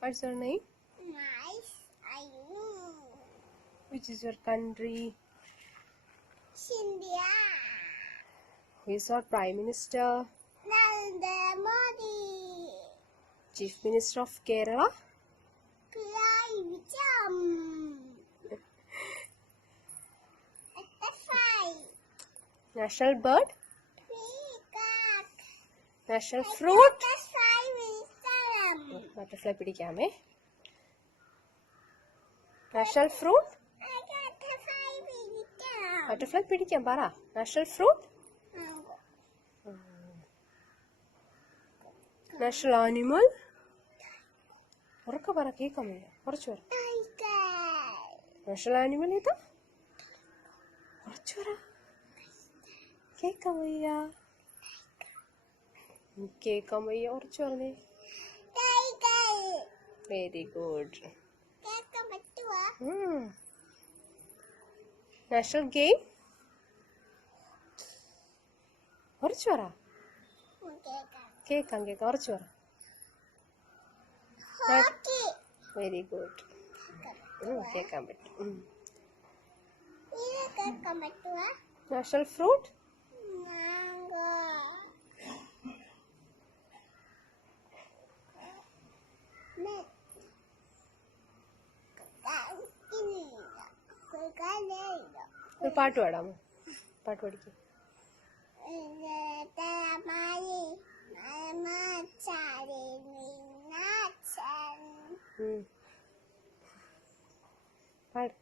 What's your name? Nice. I know. Which is your country? India. Who is our Prime Minister? Narendra Modi. Chief Minister of Kerala? Pinarayi Vijayan. Five. National bird? Peacock. National fruit? That's five Vijayan. Butterfly പിടിക്കാമേ. National fruit? I got the five Vijayan. Butterfly പിടിക്കാം പറ. National fruit? National animal? ഉറക്കെ പറ കേൾക്കാൻ വയ്യ. കുറച്ച് പറ. National animal ഏതാ? കുറച്ച് പറ. കേൾക്കാൻ വയ്യ. കേൾക്കാൻ വയ്യ. കുറച്ച് പറഞ്ഞേ. Very good. National game? കുറച്ച് പറ. കേൾക്കാം കുറച്ച് പറ. Very good. കേൾക്കാൻ പറ്റും. National fruit? ഒരു പാട്ട് പാടാമോ? പാട്ട് പഠിക്കും. പാട്.